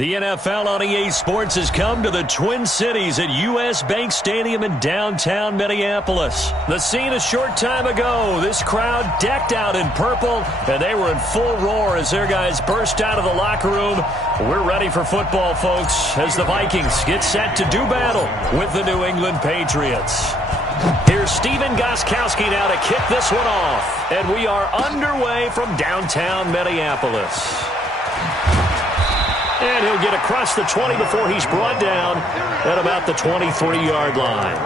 The NFL on EA Sports has come to the Twin Cities at U.S. Bank Stadium in downtown Minneapolis. The scene a short time ago, this crowd decked out in purple, and they were in full roar as their guys burst out of the locker room. We're ready for football, folks, as the Vikings get set to do battle with the New England Patriots. Here's Steven Gostkowski now to kick this one off, and we are underway from downtown Minneapolis. And he'll get across the 20 before he's brought down at about the 23-yard line.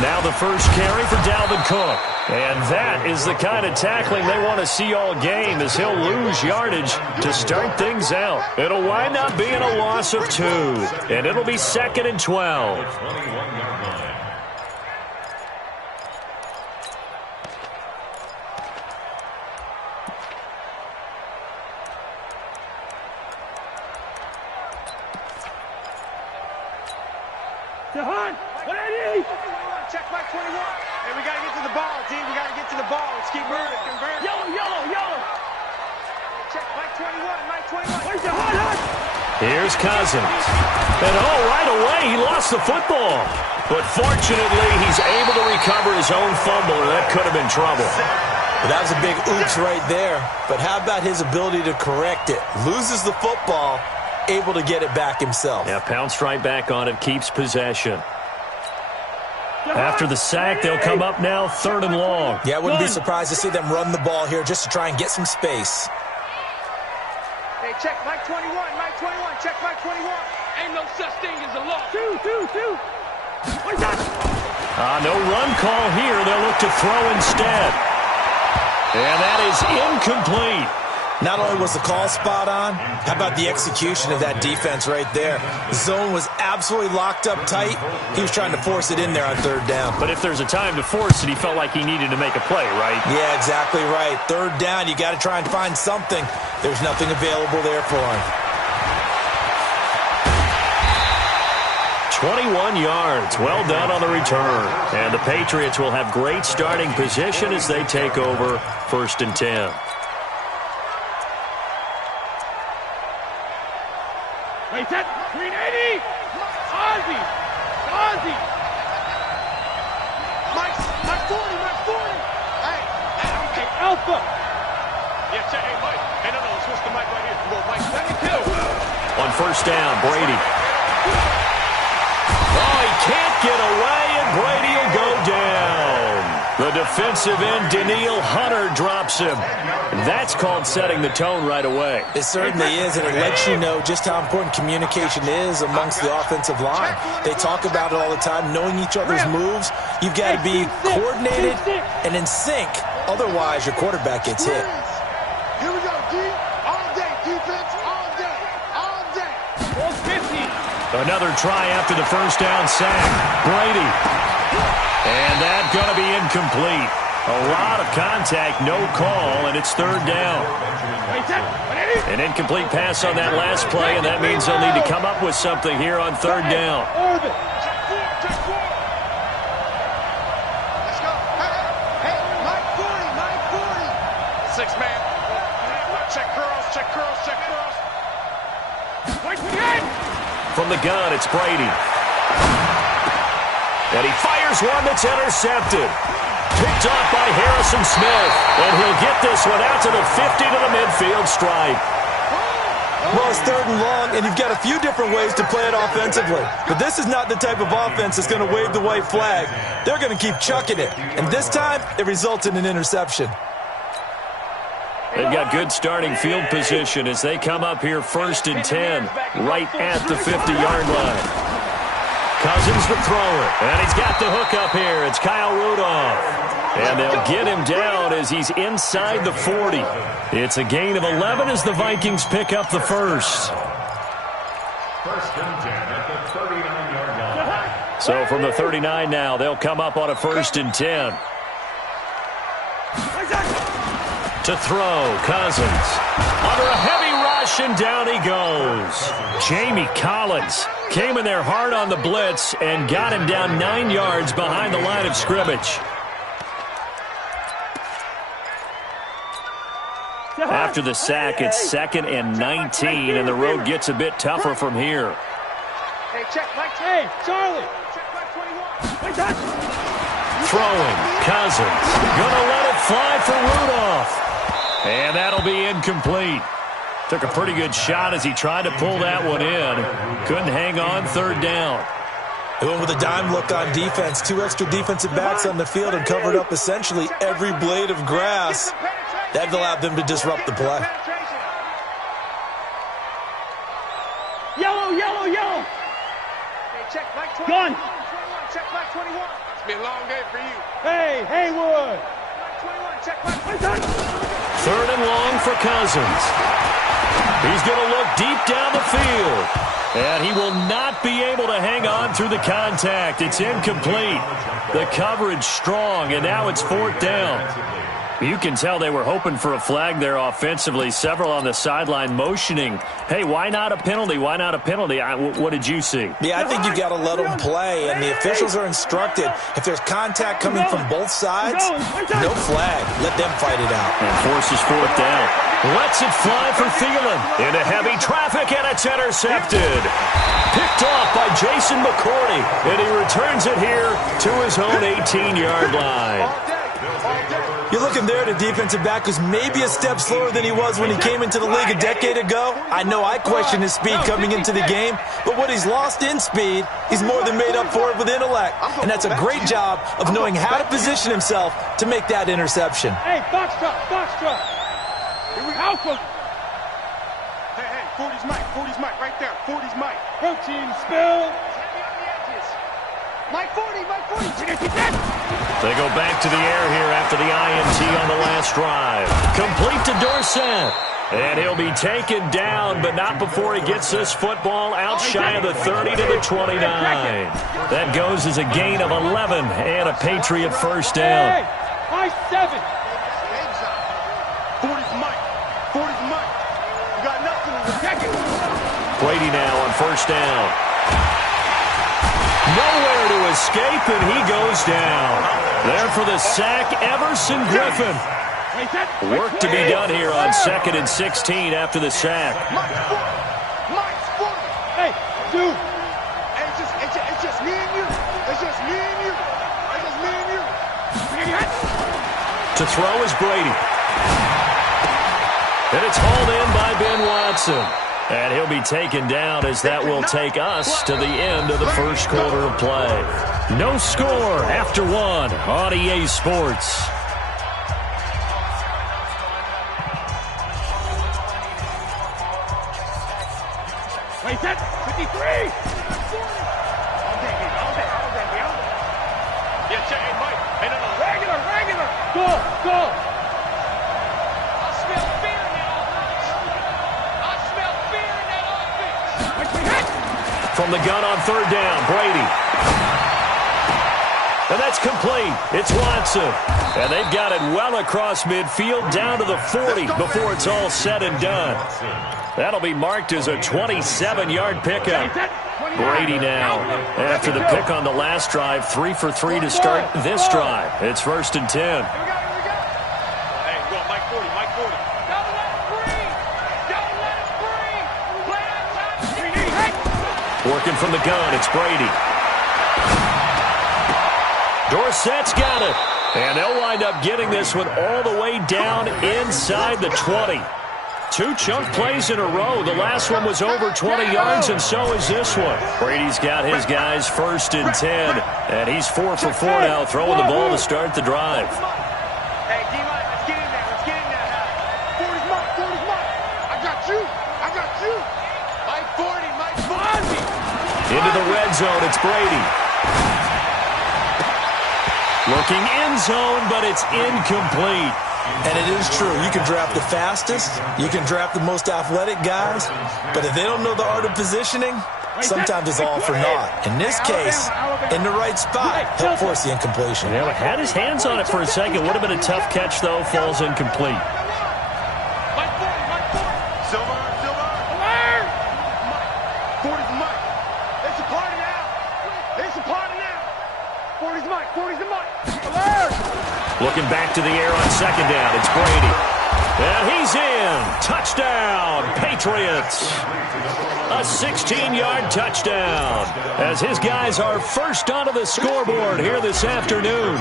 Now the first carry for Dalvin Cook. And that is the kind of tackling they want to see all game, as he'll lose yardage to start things out. It'll wind up being a loss of 2. And it'll be 2nd and 12. Check my 21. Hey, we got to get to the ball, D. We got to get to the ball. Let's keep moving. Yellow. Check Mike 21. Where's the hot? Here's Cousins. And right away, he lost the football. But fortunately, he's able to recover his own fumble, or that could have been trouble. Well, that was a big oops right there. But how about his ability to correct it? Loses the football, able to get it back himself. Yeah, pounced right back on it, keeps possession. After the sack, they'll come up now 3rd and long. Yeah, I wouldn't be surprised to see them run the ball here just to try and get some space. Hey, check Mike 21. Check Mike 21. Ain't no such thing as a loss. Two. What's that? No run call here. They'll look to throw instead. And that is incomplete. Not only was the call spot on, how about the execution of that defense right there? The zone was absolutely locked up tight. He was trying to force it in there on 3rd down. But if there's a time to force it, he felt like he needed to make a play, right? Yeah, exactly right. 3rd down, you got to try and find something. There's nothing available there for him. 21 yards. Well done on the return. And the Patriots will have great starting position as they take over 1st and 10. Wait, set. 380. Ozzy. Mike 40. Hey, okay, Alpha. Yeah, check. Hey, Mike. Hey, no, switch the mic right here. Go, Mike. 72. On 1st down, Brady. He can't get away, and Brady will go down. The defensive end, Danielle Hunter, drops him. That's called setting the tone right away. It certainly is, and it lets you know just how important communication is amongst the offensive line. They talk about it all the time, knowing each other's moves. You've got to be coordinated and in sync. Otherwise, your quarterback gets hit. Here we go, D. All day, defense, all day. 50. Another try after the 1st down sack. Brady. And that's going to be incomplete. A lot of contact, no call, and it's 3rd down. An incomplete pass on that last play, and that means they'll need to come up with something here on 3rd down. Let's go. Hey, Mike 40. 6-man. Check girls. From the gun, it's Brady. And he fires one that's intercepted. Picked off by Harrison Smith. And he'll get this one out to the 50 to the midfield stripe. Well, it's 3rd and long, and you've got a few different ways to play it offensively. But this is not the type of offense that's going to wave the white flag. They're going to keep chucking it. And this time, it results in an interception. They've got good starting field position as they come up here 1st and 10, right at the 50-yard line. Cousins to throw it, and he's got the hook up here. It's Kyle Rudolph. And they'll get him down as he's inside the 40. It's a gain of 11 as the Vikings pick up the first. First and 10 at the 39-yard line. So from the 39 now, they'll come up on a 1st and 10. To throw, Cousins. Under a heavy rush, and down he goes. Jamie Collins came in there hard on the blitz and got him down 9 yards behind the line of scrimmage. After the sack, it's 2nd and 19, and the road gets a bit tougher from here. Hey, check, Mike. Hey, Charlie. Check Mike 21. Throwing, Cousins. Gonna let it fly for Rudolph. And that'll be incomplete. Took a pretty good shot as he tried to pull that one in. Couldn't hang on 3rd down. They went with a dime look on defense. 2 extra defensive backs on the field and covered up essentially every blade of grass. That allowed them to disrupt the play. Yellow, yellow, yellow. Hey, check Mike 21. Gun. Check Mike 21. It's been a long day for you. Hey, Haywood. Mike 21. Check Mike 21. 3rd and long for Cousins. He's going to look deep down the field. And he will not be able to hang on through the contact. It's incomplete. The coverage strong, and now it's 4th down. You can tell they were hoping for a flag there offensively. Several on the sideline motioning, hey, why not a penalty? Why not a penalty? What did you see? Yeah, I think you got to let them play, and the officials are instructed, if there's contact coming from both sides, no flag. Let them fight it out. And forces 4th down. Lets it fly for Thielen. Into heavy traffic, and it's intercepted. Picked off by Jason McCourty, and he returns it here to his own 18-yard line. You're looking there at a defensive back who's maybe a step slower than he was when he came into the league a decade ago. I know I questioned his speed coming into the game, but what he's lost in speed, he's more than made up for it with intellect. And that's a great job of knowing how to position himself to make that interception. Hey, box truck, box truck. Here we go. Alpha. Hey, 40's Mike, right there. 40's Mike. Protein spill. Mike 40, Mike 40. They go back to the air here after the INT on the last drive. Complete to Dorsett. And he'll be taken down, but not before he gets this football out shy of the 30 to the 29. That goes as a gain of 11 and a Patriot 1st down. Hey, high 7. 40's Mike. 40's Mike. You got nothing to protect it. Brady now on 1st down. Nowhere to escape, and he goes down. There for the sack, Everson Griffin. Work to be done here on 2nd and 16 after the sack. Mike's 40. Hey, dude. It's just me and you. It's just me and you. It's just me and you. To throw is Brady. And it's hauled in by Ben Watson. And he'll be taken down as that will take us to the end of the 1st quarter of play. No score after 1 on EA Sports. Wait, that's 53. All day. Yeah, check. Hey, Mike. Hey, no. Regular. Go. I smell fear in that offense. From the gun on 3rd down, Brady. And that's complete. It's Watson. And they've got it well across midfield down to the 40 before it's all said and done. That'll be marked as a 27-yard pickup. Brady now, after the pick on the last drive, 3 for 3 to start this drive. It's 1st and 10. Hey, go Mike 40. Don't let it breathe. Working from the gun, it's Brady. Dorsett's got it. And they'll wind up getting this one all the way down inside the 20. 2 chunk plays in a row. The last one was over 20 yards, and so is this one. Brady's got his guys 1st and 10, and he's 4 for 4 now, throwing the ball to start the drive. Hey, D-line, let's get in there. 40's Mike. I got you. Mike 40. Into the red zone, it's Brady. Looking end zone, but it's incomplete. And it is true. You can draft the fastest. You can draft the most athletic guys. But if they don't know the art of positioning, sometimes it's all for naught. In this case, in the right spot, he'll force the incompletion. Yeah, had his hands on it for a second. Would have been a tough catch, though. Falls incomplete. Looking back to the air on second down. It's Brady. And he's in. Touchdown, Patriots. A 16-yard touchdown as his guys are first onto the scoreboard here this afternoon.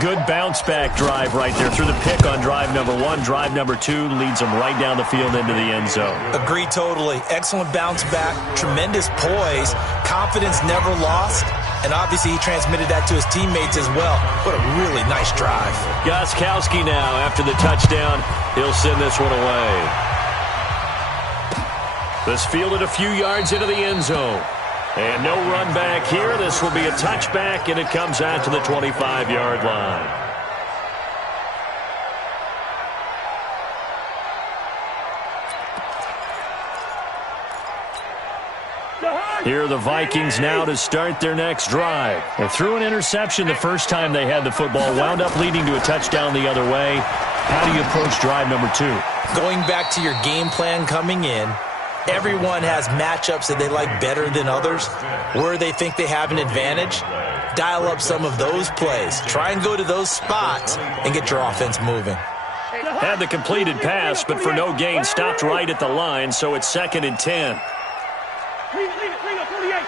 Good bounce-back drive right there through the pick on drive number 1. Drive number 2 leads them right down the field into the end zone. Agree totally. Excellent bounce back, tremendous poise, confidence never lost, and obviously he transmitted that to his teammates as well. What a really nice drive. Gostkowski now after the touchdown. He'll send this one away. This fielded a few yards into the end zone. And no run back here. This will be a touchback, and it comes out to the 25-yard line. Here are the Vikings now to start their next drive. They threw an interception the first time they had the football, wound up leading to a touchdown the other way. How do you approach drive number 2? Going back to your game plan coming in, everyone has matchups that they like better than others, where they think they have an advantage. Dial up some of those plays. Try and go to those spots and get your offense moving. Had the completed pass, but for no gain, stopped right at the line, so it's 2nd and 10. Lead it, 48. Hey,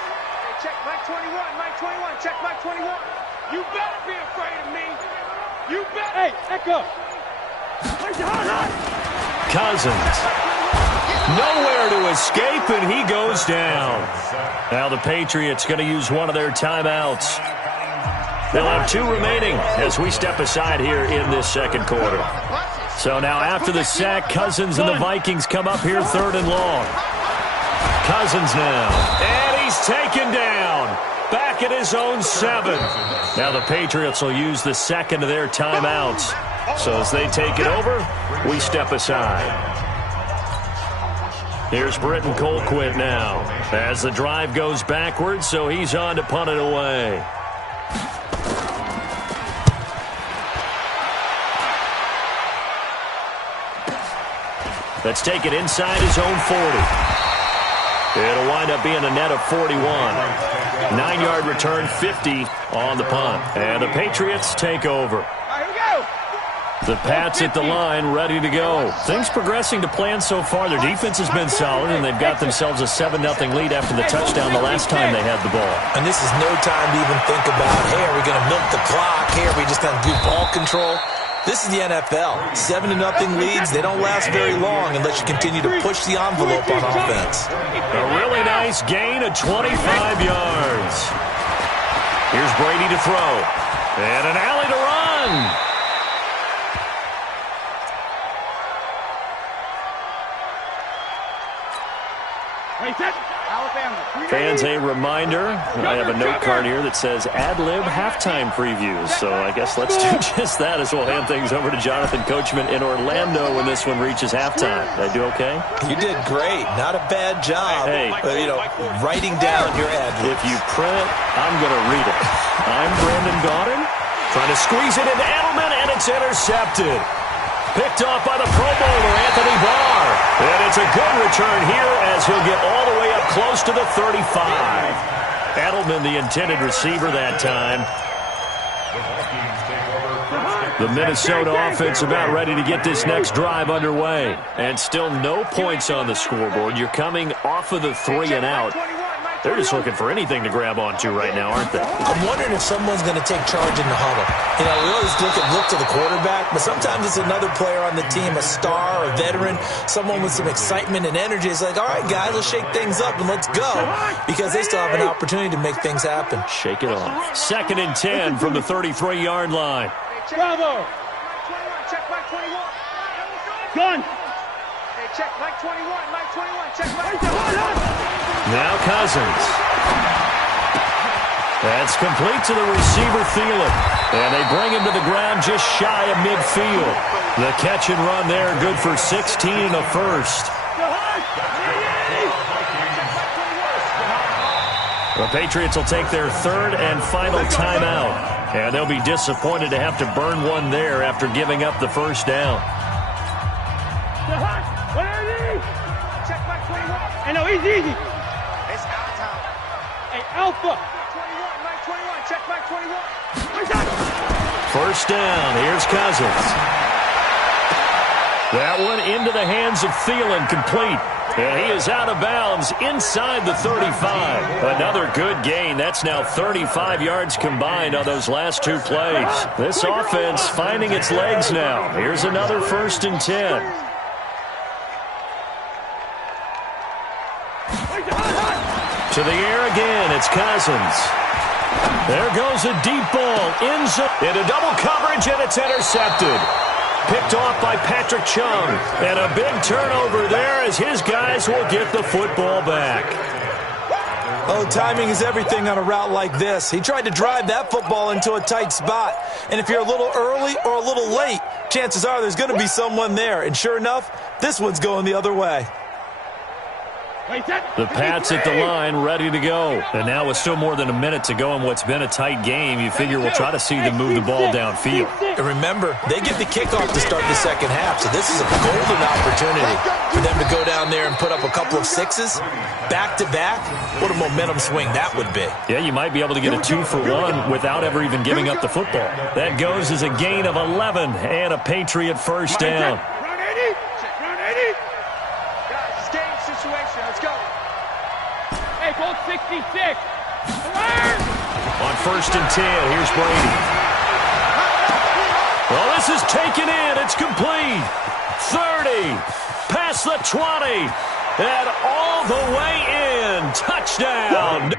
check Mike 21, Mike 21, check Mike 21. You better be afraid of me. You better. Hey, Echo. Cousins. Nowhere to escape, and he goes down. Now the Patriots going to use one of their timeouts. They'll have 2 remaining as we step aside here in this second quarter. So now after the sack, Cousins and the Vikings come up here 3rd and long. Cousins now, and he's taken down. Back at his own 7. Now the Patriots will use the second of their timeouts. So as they take it over, we step aside. Here's Britton Colquitt now as the drive goes backwards, so he's on to punt it away. Let's take it inside his own 40. It'll wind up being a net of 41. 9-yard return, 50 on the punt. And the Patriots take over. The Pats at the line, ready to go. Things progressing to plan so far. Their defense has been solid, and they've got themselves a 7-0 lead after the touchdown the last time they had the ball. And this is no time to even think about, hey, are we going to milk the clock? Hey, are we just going to do ball control? This is the NFL. 7-0 leads, they don't last very long unless you continue to push the envelope on offense. A really nice gain of 25 yards. Here's Brady to throw. And an alley to run. Fans, a reminder, I have a note card here that says ad-lib halftime previews. So I guess let's do just that as we'll hand things over to Jonathan Coachman in Orlando when this one reaches halftime. Did I do okay? You did great. Not a bad job. Hey, writing down your ad-libs. If you print it, I'm going to read it. I'm Brandon Gaudin, trying to squeeze it into Edelman, and it's intercepted. Picked off by the Pro Bowler, Anthony Barr. And it's a good return here as he'll get all the way up close to the 35. Edelman, the intended receiver that time. The Minnesota offense about ready to get this next drive underway. And still no points on the scoreboard. You're coming off of the 3 and out. They're just looking for anything to grab onto right now, aren't they? I'm wondering if someone's going to take charge in the huddle. You know, we always look to the quarterback, but sometimes it's another player on the team, a star, a veteran, someone with some excitement and energy. It's like, all right, guys, let's shake things up and let's go, because they still have an opportunity to make things happen. Shake it off. 2nd and 10 from the 33-yard line. Bravo. Check Mike 21. Gun. Hey, check Mike 21. Mike 21. Check Mike 21. Now Cousins. That's complete to the receiver, Thielen. And they bring him to the ground just shy of midfield. The catch and run there, good for 16 and a first. The Patriots will take their third and final timeout. And they'll be disappointed to have to burn one there after giving up the first down. Check back 21. Hey, no, easy. It's our time. Hey, Alpha. 21, Mike 21. Check back 21. First down. Here's Cousins. That one into the hands of Thielen, complete. And he is out of bounds inside the 35. Another good gain. That's now 35 yards combined on those last two plays. This offense finding its legs now. Here's another 1st and 10. To the air again. It's Cousins. There goes a deep ball. End zone. Into double coverage, and it's intercepted. Picked off by Patrick Chung. And a big turnover there as his guys will get the football back. Oh, timing is everything on a route like this. He tried to drive that football into a tight spot. And if you're a little early or a little late, chances are there's going to be someone there. And sure enough, this one's going the other way. The Pats at the line, ready to go. And now with still more than a minute to go in what's been a tight game, you figure we'll try to see them move the ball downfield. And remember, they get the kickoff to start the second half, so this is a golden opportunity for them to go down there and put up a couple of sixes back-to-back. What a momentum swing that would be. Yeah, you might be able to get a 2-for-1 without ever even giving up the football. That goes as a gain of 11 and a Patriot first down. Hey, 66. On 1st and 10, here's Brady. Well, this is taken in. It's complete. 30, past the 20, and all the way in. Touchdown.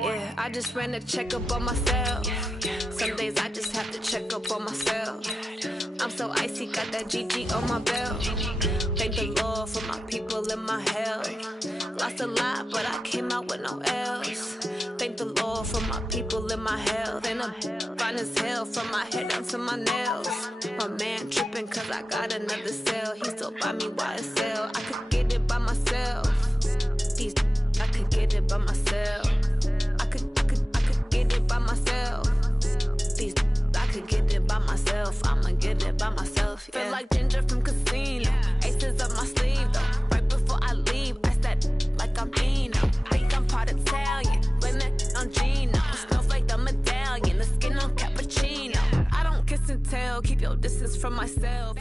Yeah, I just ran a checkup on myself. Some days I just have to check up on myself. I'm so icy, got that GG on my belt. Thank the Lord for my people and my health. Lost a lot, but I came out with no L's. Thank the Lord for my people and my health. And I'm fine as hell from my head down to my nails. My man tripping cause I got another cell. He still buy me YSL. I could get it by myself. These I could get it by myself. I could get it by myself. These I could get it by myself. I'ma get it by myself. Yeah. Feel like Ginger from Casino. Aces up my sleeve though. Right before I leave, I said like I'm Dino. Think I'm part Italian. Blame that on Gino. Smells like the medallion. The skin on cappuccino. I don't kiss and tell. Keep your distance from myself.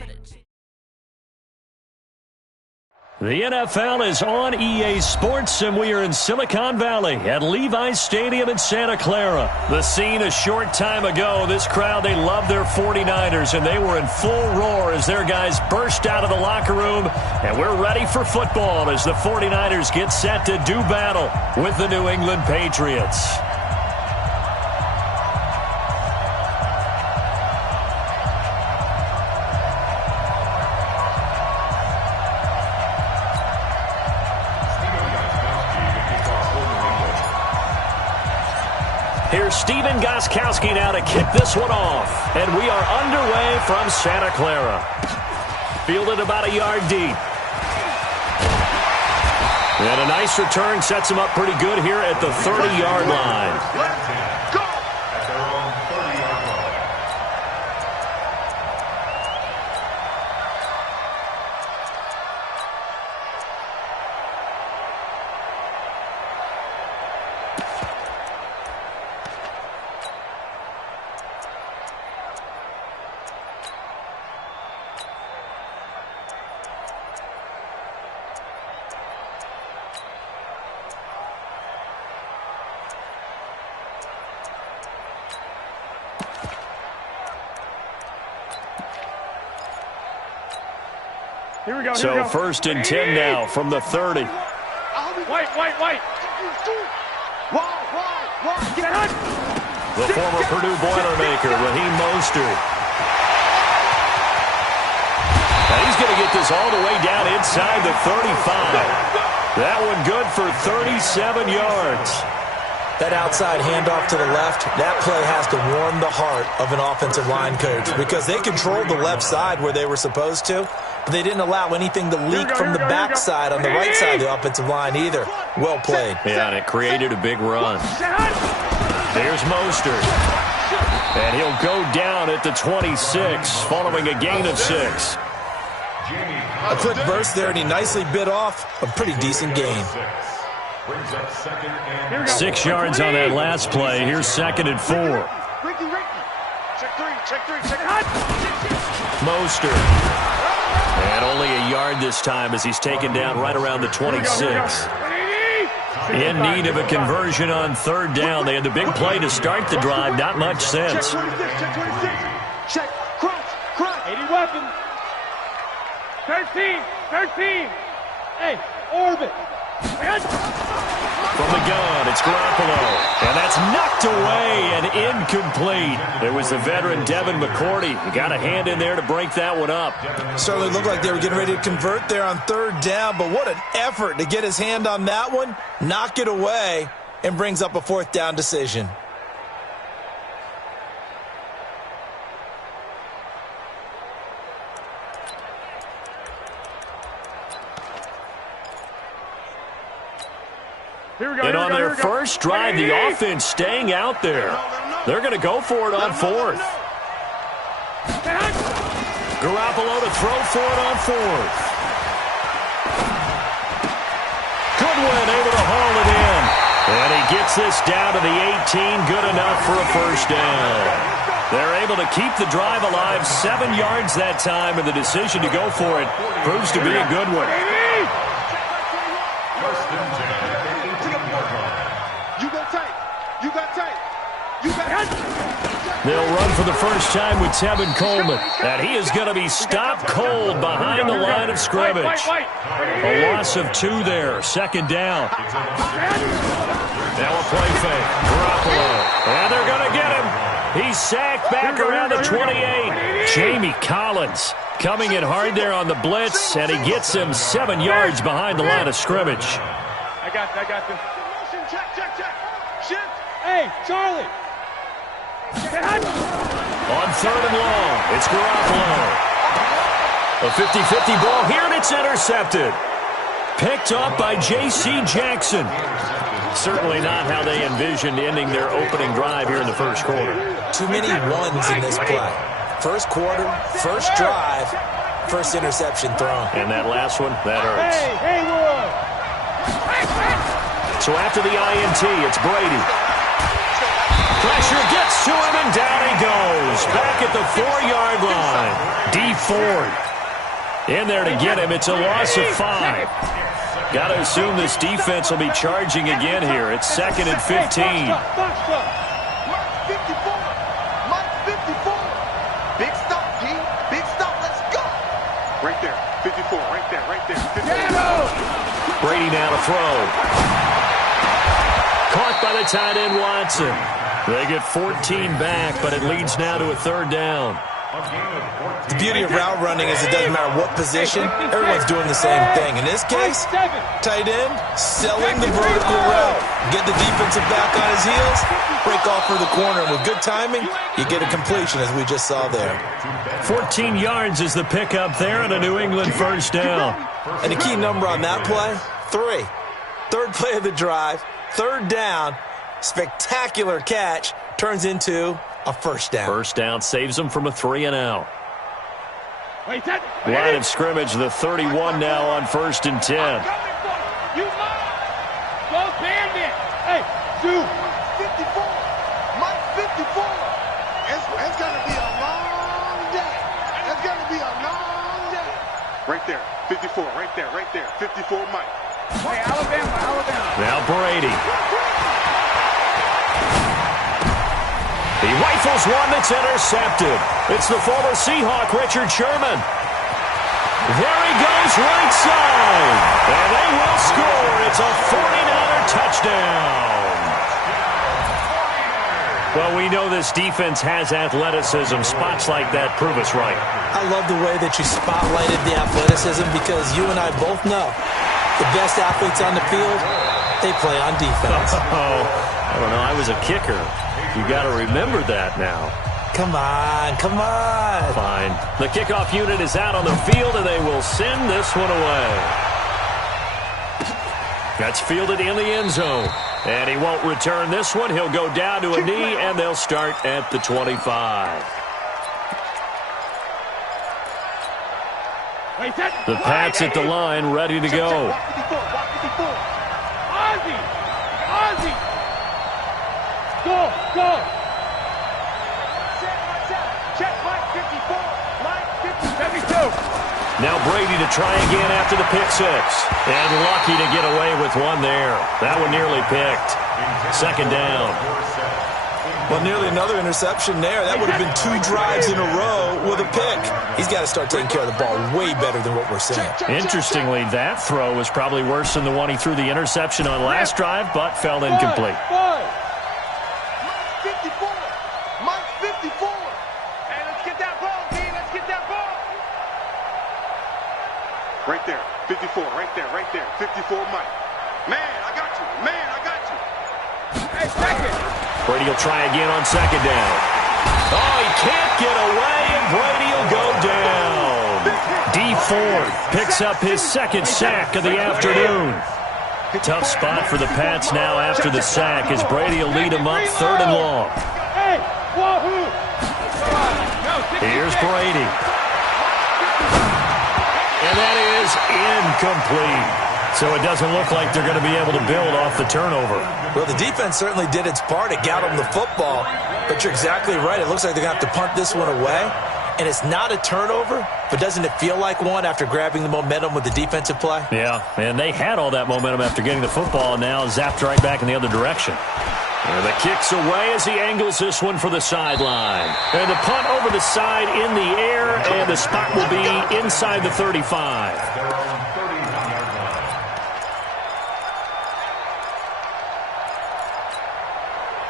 The NFL is on EA Sports, and we are in Silicon Valley at Levi's Stadium in Santa Clara. The scene a short time ago. This crowd, they love their 49ers, and they were in full roar as their guys burst out of the locker room. And we're ready for football as the 49ers get set to do battle with the New England Patriots. Here's Steven Gostkowski now to kick this one off. And we are underway from Santa Clara. Fielded about a yard deep. And a nice return sets him up pretty good here at the 30-yard line. Here we go. So 1st and 10 now from the 30. White. Get The former Purdue Boilermaker, Raheem Mostert. And he's going to get this all the way down inside the 35. That one good for 37 yards. That outside handoff to the left, that play has to warm the heart of an offensive line coach because they controlled the left side where they were supposed to, but they didn't allow anything to leak from the backside on the right side of the offensive line either. Well played. Yeah, and it created a big run. There's Mostert. And he'll go down at the 26 following a gain of 6. A quick burst there, and he nicely bit off a pretty decent gain. 6 yards on that last play. Here's 2nd and 4. Mostert. And only a yard this time as he's taken down right around the 26. In need of a conversion on 3rd down. They had the big play to start the drive. Not much sense. Check, crunch. 80 weapons. 13. Hey, orbit. From the gun, it's Garoppolo. And that's knocked away and incomplete. It was the veteran Devin McCourty. He got a hand in there to break that one up. Certainly looked like they were getting ready to convert there on 3rd down, but what an effort to get his hand on that one, knock it away, and brings up a 4th down decision. And on their first drive, the offense staying out there. They're going to go for it on 4th. Garoppolo to throw for it on 4th. Goodwin able to haul it in. And he gets this down to the 18. Good enough for a 1st down. They're able to keep the drive alive. 7 yards that time, and the decision to go for it proves to be a good one. They'll run for the first time with Tevin Coleman. And he is going to be stopped cold behind the line of scrimmage. A loss of 2 there. 2nd down. Now a play fake. Garoppolo. And they're going to get him. He's sacked back around the 28. Jamie Collins coming in hard there on the blitz. And he gets him 7 yards behind the line of scrimmage. I got this. Check. Shift. Hey, Charlie. On 3rd and long, it's Garoppolo. A 50-50 ball here, and it's intercepted. Picked up by J.C. Jackson. Certainly not how they envisioned ending their opening drive here in the first quarter. Too many ones in this play. First quarter, first drive, first interception thrown. And that last one, that hurts. So after the INT, it's Brady. Pressure gets to him, and down he goes. Back at the 4-yard line. D Ford in there to get him. It's a loss of 5. Got to assume this defense will be charging again here. It's 2nd and 15. Mark 54. Big stop, G. Big stop. Let's go. Right there. 54. Right there. 54. Brady now to throw. Caught by the tight end, Watson. They get 14 back, but it leads now to a 3rd down. The beauty of route running is it doesn't matter what position, everyone's doing the same thing. In this case, tight end, selling the vertical route. Get the defensive back on his heels, break off for the corner, and with good timing, you get a completion as we just saw there. 14 yards is the pickup there and a New England 1st down. And the key number on that play, 3. 3rd play of the drive, 3rd down. Spectacular catch turns into a 1st down. 1st down saves them from a 3-and-out. Line of scrimmage, the 31 now on 1st and 10. You go bandit. Hey, 54. Mike 54. It's going to be a long day. It's going to be a long day. Right there. 54. Right there. 54 Mike. Hey, Alabama. Now Brady. He rifles one that's intercepted. It's the former Seahawk, Richard Sherman. There he goes right side. And they will score. It's a 49er touchdown. Well, we know this defense has athleticism. Spots like that prove us right. I love the way that you spotlighted the athleticism because you and I both know the best athletes on the field They play on defense. Oh, I don't know. I was a kicker. You got to remember that now. Come on, come on. Fine. The kickoff unit is out on the field, and they will send this one away. That's fielded in the end zone. And he won't return this one. He'll go down to a knee, and they'll start at the 25. The Pats at the line, ready to go. Ozzy! Go! Check line 54. Line 52. Now Brady to try again after the pick six. And lucky to get away with one there. That one nearly picked. Second down. Well, nearly another interception there. That would have been 2 drives in a row with a pick. He's got to start taking care of the ball way better than what we're seeing. Interestingly, that throw was probably worse than the one he threw the interception on last drive, but fell incomplete. Mike 54. Mike 54. Hey, let's get that ball, D. Let's get that ball. Right there. 54. Right there. 54, Mike. Man, I got you. Hey, second. Brady will try again on second down. Oh, he can't get away, and Brady will go down. D Ford picks up his second sack of the afternoon. Tough spot for the Pats now after the sack as Brady will lead them up 3rd and long. Here's Brady. And that is incomplete. So it doesn't look like they're going to be able to build off the turnover. Well, the defense certainly did its part. It got them the football. But you're exactly right. It looks like they're going to have to punt this one away. And it's not a turnover, but doesn't it feel like one after grabbing the momentum with the defensive play? Yeah, and they had all that momentum after getting the football, and now zapped right back in the other direction. And the kick's away as he angles this one for the sideline. And the punt over the side in the air, and the spot will be inside the 35.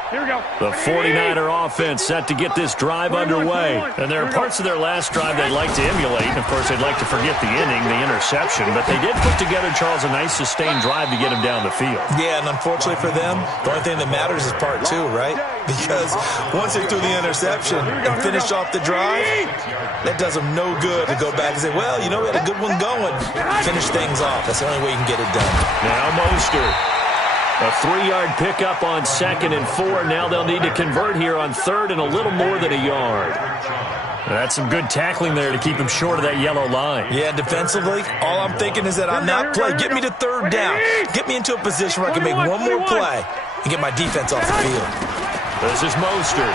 Here we go. The 49er offense set to get this drive underway. And there are parts of their last drive they'd like to emulate. And, of course, they'd like to forget the inning, the interception. But they did put together, Charles, a nice sustained drive to get him down the field. Yeah, and unfortunately for them, the only thing that matters is part 2, right? Because once they threw the interception and finished off the drive, that does them no good to go back and say, well, you know, we had a good one going. Finish things off. That's the only way you can get it done. Now Mostert. A 3-yard pickup on 2nd and 4. Now they'll need to convert here on 3rd and a little more than a yard. That's some good tackling there to keep him short of that yellow line. Yeah, defensively, all I'm thinking is that on that play, get me to 3rd down. Get me into a position where I can make one more play and get my defense off the field. This is Mostert.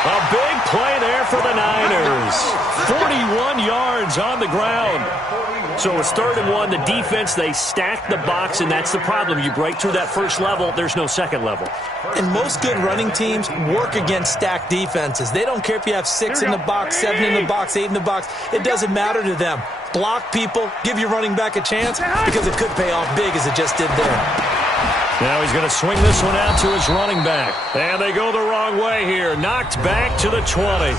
A big play there for the Niners. 41 yards on the ground. So it's 3rd and 1. The defense, they stack the box, and that's the problem. You break through that first level, there's no second level. And most good running teams work against stacked defenses. They don't care if you have 6 in the box, 7 in the box, 8 in the box. It doesn't matter to them. Block people, give your running back a chance, because it could pay off big as it just did there. Now he's going to swing this one out to his running back. And they go the wrong way here. Knocked back to the 20.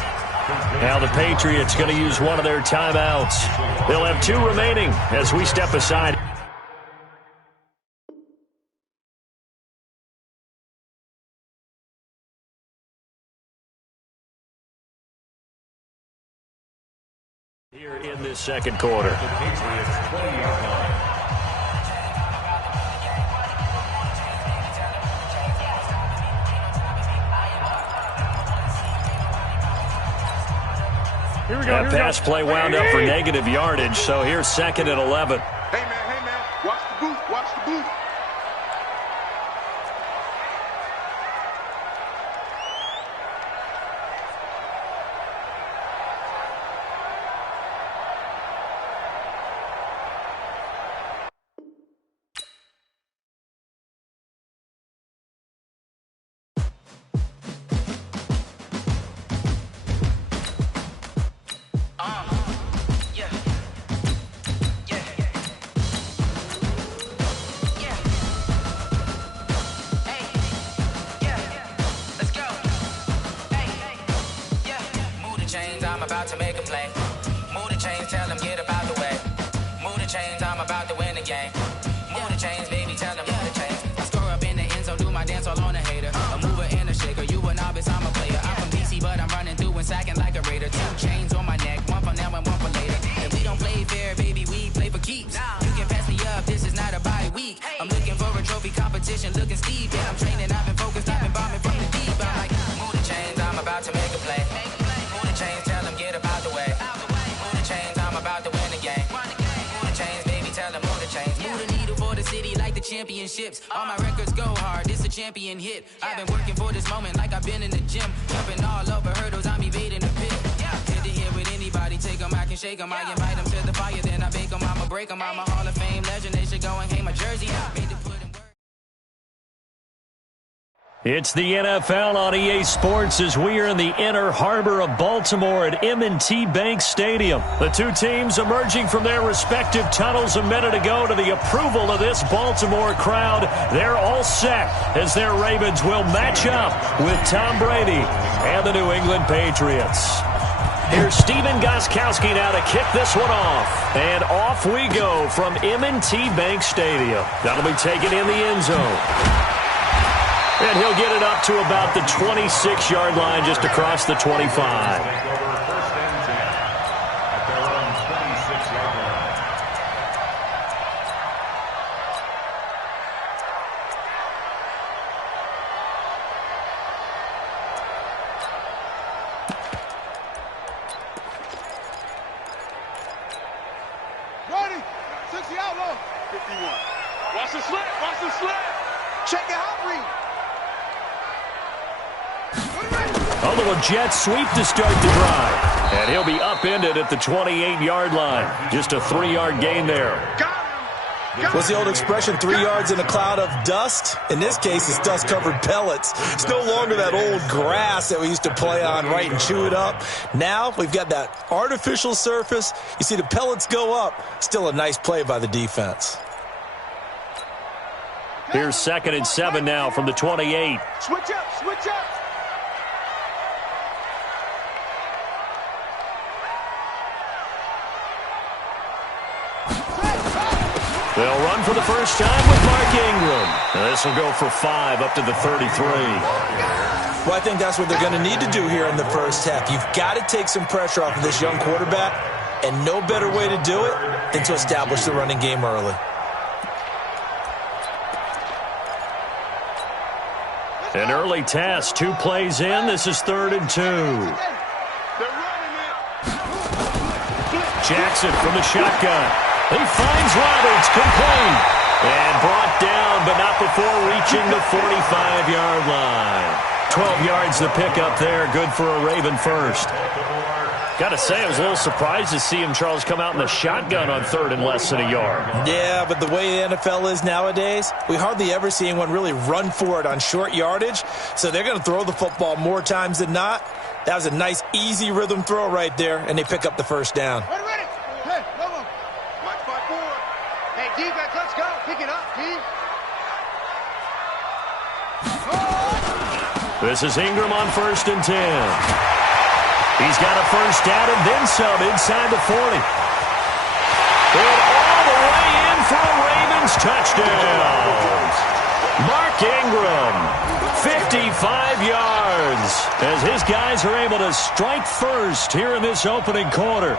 Now the Patriots going to use one of their timeouts. They'll have 2 remaining as we step aside. Here in this second quarter. That pass play wound up for negative yardage, so here's 2nd and 11. Hey, man, watch the booth, watch the booth. Move the chains, tell them get about the way. Move the chains, I'm about to win the game. Move the chains, baby, tell them move the chains. I score up in the end zone, do my dance all on a hater. A mover and a shaker, you a novice, I'm a player. I'm from DC, but I'm running through and sacking like a raider. 2 chains on my neck, one for now and one for later. And we don't play fair, baby, we play for keeps. You can pass me up, this is not a bye week. I'm looking for a trophy competition, looking steep. And I'm training, I've been focused, I've been bombing from the deep. I'm like, move the chains, I'm about to make a play. Move the chains, tell them get about the way. Move the chains, I'm about to win the game. Move the chains, baby, tell them move the chains. Move the needle for the city like the championships. All my records go hard, this a champion hit. I've been working for this moment like I've been in the gym. Jumping all over hurdles, I'm evading the pit. Good to hear with anybody, take them, I can shake them. I invite them to the fire, then I bake them, I'ma break them. I'm a Hall of Fame legend, they should go and hang my jersey. Made to put in work. It's the NFL on EA Sports as we are in the inner harbor of Baltimore at M&T Bank Stadium. The two teams emerging from their respective tunnels a minute ago to the approval of this Baltimore crowd. They're all set as their Ravens will match up with Tom Brady and the New England Patriots. Here's Steven Gostkowski now to kick this one off. And off we go from M&T Bank Stadium. That'll be taken in the end zone. And he'll get it up to about the 26-yard line just across the 25. Ready? 60 out low. 51. Watch the slant. Watch the slant. Check the hot read. A little jet sweep to start the drive. And he'll be upended at the 28-yard line. Just a 3-yard gain there. What's the old expression, 3 yards in a cloud of dust? In this case, it's dust-covered pellets. It's no longer that old grass that we used to play on, right, and chew it up. Now we've got that artificial surface. You see the pellets go up. Still a nice play by the defense. Here's 2nd and 7 now from the 28. Switch up, switch up. They'll run for the first time with Mark Ingram. And this will go for 5 up to the 33. Well, I think that's what they're going to need to do here in the first half. You've got to take some pressure off of this young quarterback, and no better way to do it than to establish the running game early. An early test, 2 plays in. This is 3rd and 2. Jackson from the shotgun. He finds Roberts, complete, and brought down, but not before reaching the 45-yard line. 12 yards the pickup there, good for a Raven first. Got to say, I was a little surprised to see him, Charles, come out in the shotgun on 3rd and less than a yard. Yeah, but the way the NFL is nowadays, we hardly ever see anyone really run for it on short yardage, so they're going to throw the football more times than not. That was a nice, easy rhythm throw right there, and they pick up the first down. Ready? Hey, come on. Watch my board. Hey, defense, let's go. Pick it up, D. This is Ingram on 1st and 10. He's got a first down and then some inside the 40. And all the way in for a Ravens touchdown. Mark Ingram, 55 yards, as his guys are able to strike first here in this opening quarter.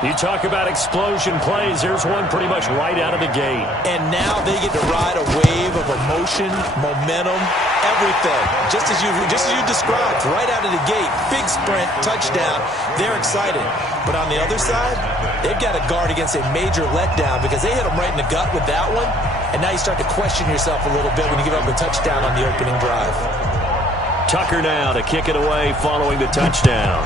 You talk about explosion plays. Here's one pretty much right out of the gate. And now they get to ride a wave of emotion, momentum, everything. Just as you described, right out of the gate, big sprint, touchdown. They're excited. But on the other side, they've got to guard against a major letdown because they hit them right in the gut with that one. And now you start to question yourself a little bit when you give up a touchdown on the opening drive. Tucker now to kick it away following the touchdown.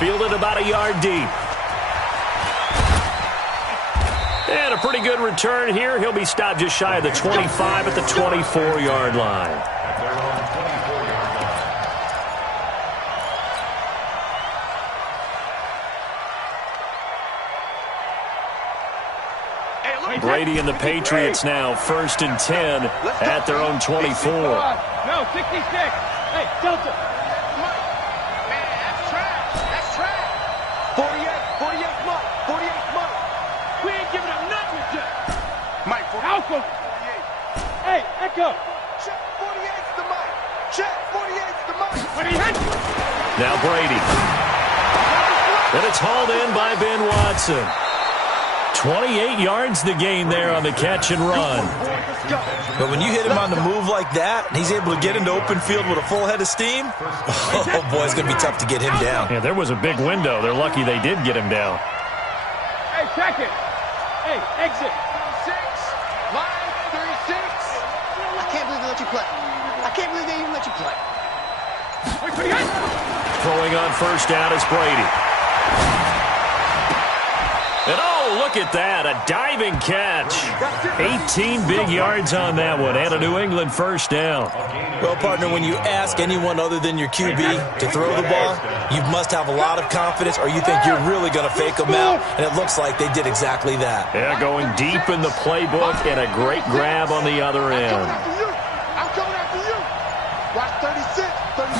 Fielded about a yard deep. And a pretty good return here. He'll be stopped just shy of the 25 at the 24-yard line. Brady and the Patriots now 1st and 10 at their own 24. No, 66. Hey, Delta. Hey, Echo. Check 48's the mic. Check 48's the mic. Now Brady. And it's hauled in by Ben Watson. 28 yards the gain there on the catch and run. But when you hit him on the move like that, and he's able to get into open field with a full head of steam, oh boy, it's going to be tough to get him down. Yeah, there was a big window. They're lucky they did get him down. Hey, check it. Hey, exit. 6, line 36. I can't believe they let you play. I can't believe they even let you play. Throwing on first down is Brady. And oh, look at that, a diving catch. 18 big yards on that one, and a New England first down. Well, partner, when you ask anyone other than your QB to throw the ball, you must have a lot of confidence, or you think you're really going to fake them out, and it looks like they did exactly that. Yeah, going deep in the playbook, and a great grab on the other end. I'm coming after you. Watch 36.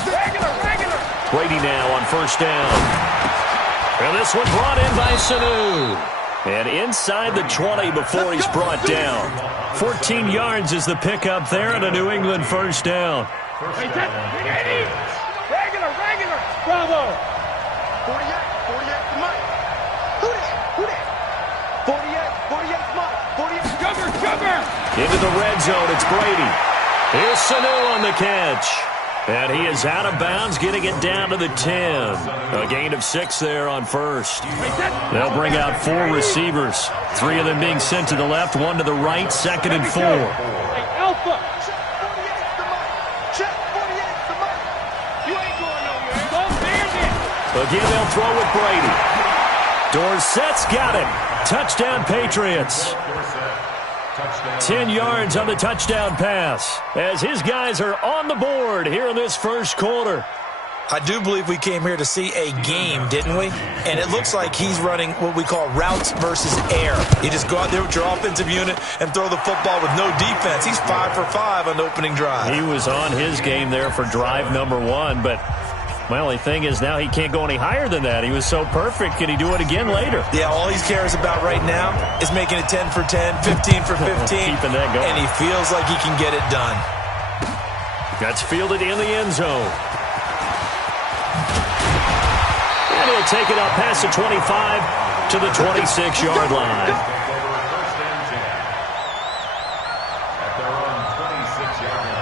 Regular. Brady now on first down. And this one brought in by Sanu. And inside the 20 before he's brought down. 14 yards is the pickup there and a New England first down. Regular. Bravo. 48 to Mike. Who that? 48 Mike. 48. Sugar. Into the red zone, it's Brady. Here's Sanu on the catch. And he is out of bounds, getting it down to the 10. A gain of 6 there on first. They'll bring out 4 receivers. 3 of them being sent to the left, 1 to the right, 2nd and 4. Hey, Alpha. Check 48's the mic. Check 48's the mic. You ain't going nowhere. Don't stand it. Again, they'll throw with Brady. Dorsett's got it. Touchdown, Patriots. 10 yards on the touchdown pass as his guys are on the board here in this first quarter. I do believe we came here to see a game, didn't we? And it looks like he's running what we call routes versus air. You just go out there with your offensive unit and throw the football with no defense. He's 5 for 5 on the opening drive. He was on his game there for drive number 1, but my only thing is now he can't go any higher than that. He was so perfect. Can he do it again later? Yeah, all he cares about right now is making it 10 for 10, 15 for 15. Keeping that going. And he feels like he can get it done. That's fielded in the end zone. And he'll take it up past the 25 to the 26-yard line. At their own 26-yard line.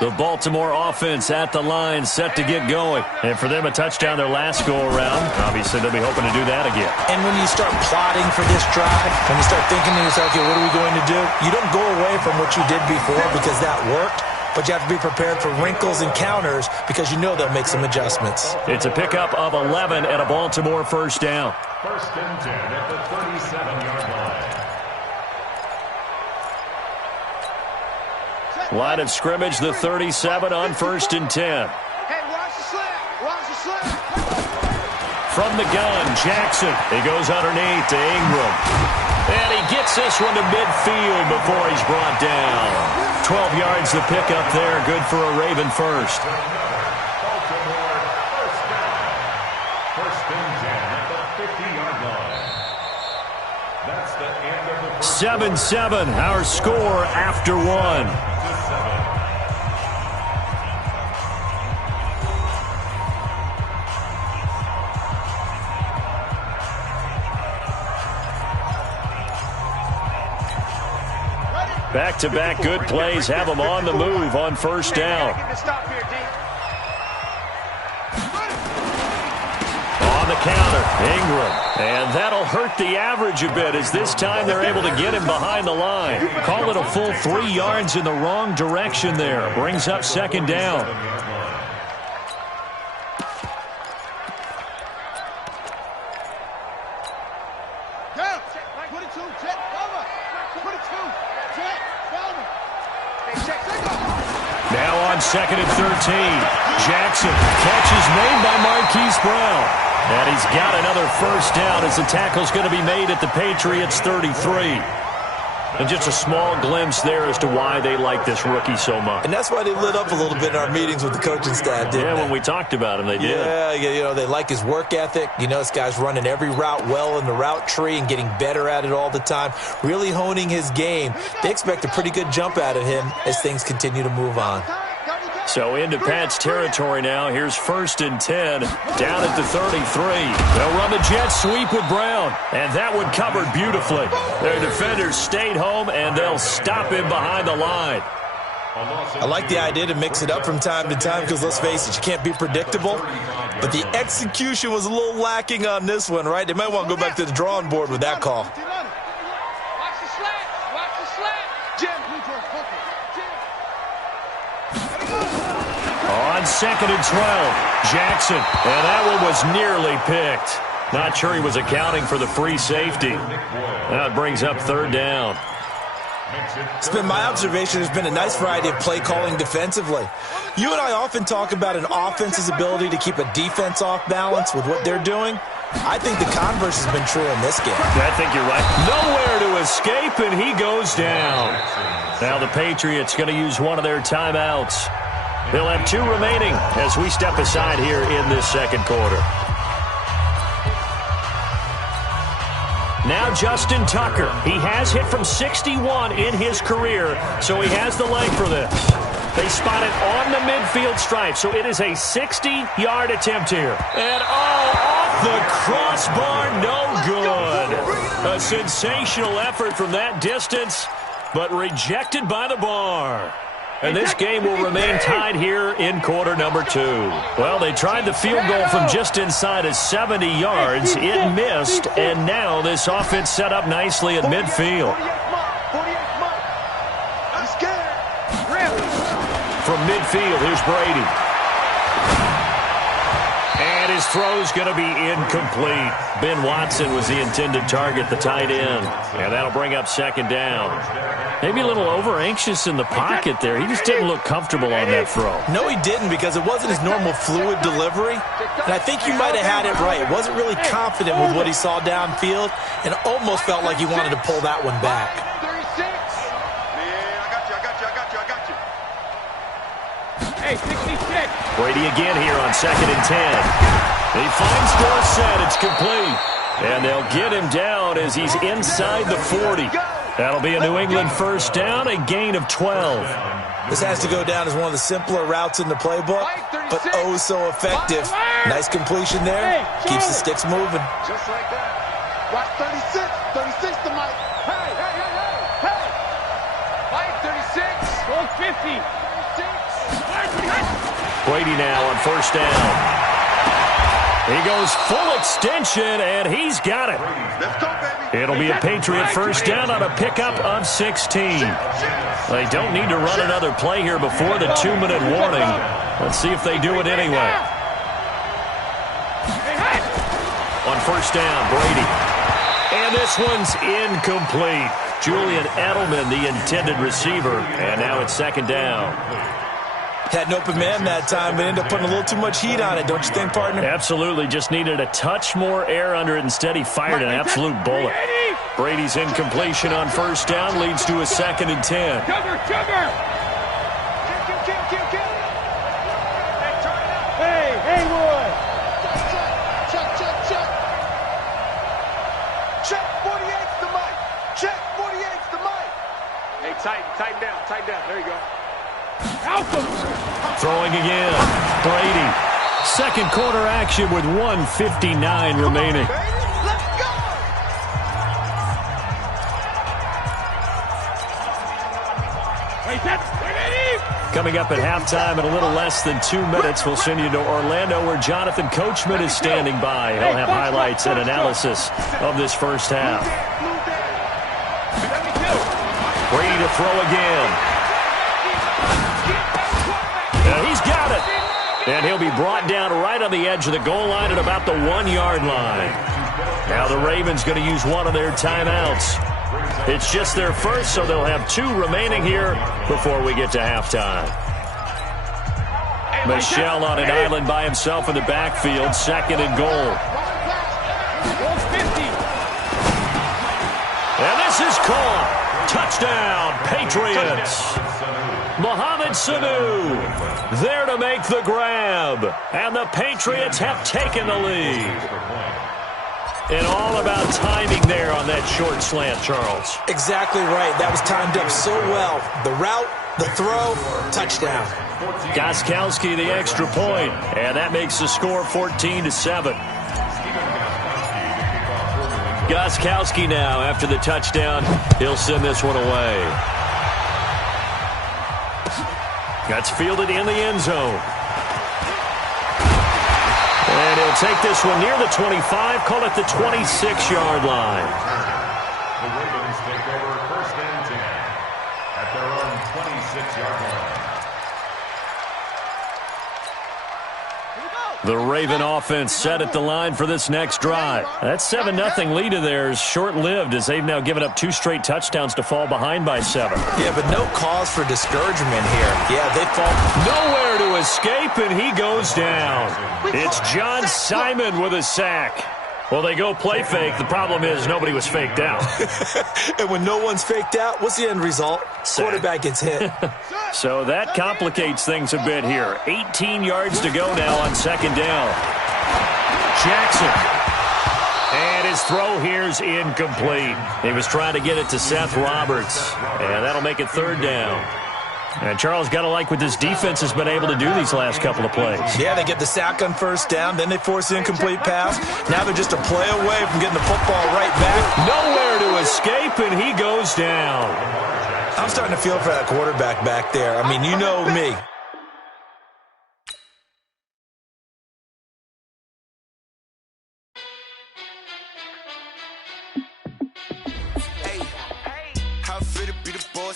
The Baltimore offense at the line, set to get going. And for them, a touchdown their last go-around. Obviously, they'll be hoping to do that again. And when you start plotting for this drive, when you start thinking to yourself, okay, what are we going to do? You don't go away from what you did before because that worked, but you have to be prepared for wrinkles and counters because you know they'll make some adjustments. It's a pickup of 11 and a Baltimore first down. First and 10 at the 37-yard line. Line of scrimmage, the 37 on first and 10. Hey, watch the slant. From the gun, Jackson. He goes underneath to Ingram. And he gets this one to midfield before he's brought down. 12 yards the pickup there. Good for a Raven first. Baltimore first down. First and 10 at the 50-yard line. That's the end of the first 7-7, our score after 1. Back-to-back good plays have them on the move on first down. On the counter, Ingram. And that'll hurt the average a bit as this time they're able to get him behind the line. Call it a full 3 yards in the wrong direction there. Brings up second down. Now on second and 13. Jackson. Catch is made by Marquise Brown. And he's got another first down as the tackle's going to be made at the Patriots 33. And just a small glimpse there as to why they like this rookie so much. And that's why they lit up a little bit in our meetings with the coaching staff, didn't they? When we talked about him, they did. Yeah, they like his work ethic. This guy's running every route well in the route tree and getting better at it all the time, really honing his game. They expect a pretty good jump out of him as things continue to move on. So into Pat's territory now. Here's 1st and 10 down at the 33. They'll run the jet sweep with Brown, and that one covered beautifully. Their defenders stayed home, and they'll stop him behind the line. I like the idea to mix it up from time to time because, let's face it, you can't be predictable. But the execution was a little lacking on this one, right? They might want to go back to the drawing board with that call. On 2nd and 12, Jackson, and that one was nearly picked. Not sure he was accounting for the free safety. That brings up 3rd down. It's been my observation there's been a nice variety of play calling defensively. You and I often talk about an offense's ability to keep a defense off balance with what they're doing. I think the converse has been true in this game. I think you're right. Nowhere to escape, and he goes down. Now the Patriots going to use one of their timeouts. They'll have 2 remaining as we step aside here in this 2nd quarter. Now Justin Tucker. He has hit from 61 in his career, so he has the leg for this. They spot it on the midfield stripe, so it is a 60-yard attempt here. And off the crossbar, no good. A sensational effort from that distance, but rejected by the bar. And this game will remain tied here in quarter number 2. Well, they tried the field goal from just inside of 70 yards. It missed, and now this offense set up nicely at midfield. From midfield, here's Brady. And his throw's going to be incomplete. Ben Watson was the intended target, the tight end. And that'll bring up 2nd down. Maybe a little over-anxious in the pocket there. He just didn't look comfortable on that throw. No, he didn't, because it wasn't his normal fluid delivery. And I think you might have had it right. Wasn't really confident with what he saw downfield and almost felt like he wanted to pull that one back. Hey, 66. Brady again here on 2nd and 10. He finds Dorsett. It's complete. And they'll get him down as he's inside the 40. That'll be a New England 1st down, a gain of 12. This has to go down as one of the simpler routes in the playbook, but oh so effective. Nice completion there. Keeps the sticks moving. Just like that. Watch 36. 36 to Mike. Hey, hey, hey, hey, hey. Mike, 36. Goal 50. 36. Brady now on 1st down. He goes full extension, and he's got it. Let's go, baby. It'll be a Patriot 1st down on a pickup of 16. They don't need to run another play here before the 2-minute warning. Let's see if they do it anyway. On 1st down, Brady. And this one's incomplete. Julian Edelman, the intended receiver. And now it's 2nd down. Had an open man that time, but ended up putting a little too much heat on it, don't you think, partner? Absolutely. Just needed a touch more air under it. Instead, he fired an absolute bullet. Brady's incompletion on 1st down leads to a 2nd and 10. Cover, cover. Hey, Haywood. Check, check, check. Check 48's the mic. Check 48's the mic. Hey, tighten down. There you go. Throwing again. Brady. 2nd quarter action with 1:59 remaining. Let's go. Coming up at halftime in a little less than 2 minutes, we'll send you to Orlando where Jonathan Coachman is standing by. He'll have highlights and analysis of this 1st half. Brady to throw again. He's got it. And he'll be brought down right on the edge of the goal line at about the 1-yard line. Now the Ravens going to use one of their timeouts. It's just their first, so they'll have 2 remaining here before we get to halftime. Michel on an island by himself in the backfield, 2nd and goal. And this is caught. Touchdown, Patriots. Mohamed Sanu there to make the grab. And the Patriots have taken the lead. And all about timing there on that short slant, Charles. Exactly right. That was timed up so well. The route, the throw, touchdown. Gostkowski the extra point, and that makes the score 14-7. Gostkowski now, after the touchdown, he'll send this one away. That's fielded in the end zone. And he'll take this one near the 25, call it the 26-yard line. The Ravens take over 1st and 10 at their own 26-yard line. The Raven offense set at the line for this next drive. That 7-0 lead of theirs short-lived as they've now given up 2 straight touchdowns to fall behind by 7. Yeah, but no cause for discouragement here. Yeah, they fall. Nowhere to escape, and he goes down. It's John Simon with a sack. Well, they go play fake. The problem is nobody was faked out. And when no one's faked out, what's the end result? Sack. Quarterback gets hit. So that complicates things a bit here. 18 yards to go now on 2nd down. Jackson. And his throw here's incomplete. He was trying to get it to Seth Roberts. And that'll make it 3rd down. And Charles, got to like what this defense has been able to do these last couple of plays. Yeah, they get the sack on 1st down, then they force the incomplete pass. Now they're just a play away from getting the football right back. Nowhere to escape, and he goes down. I'm starting to feel for that quarterback back there. I mean, you know me.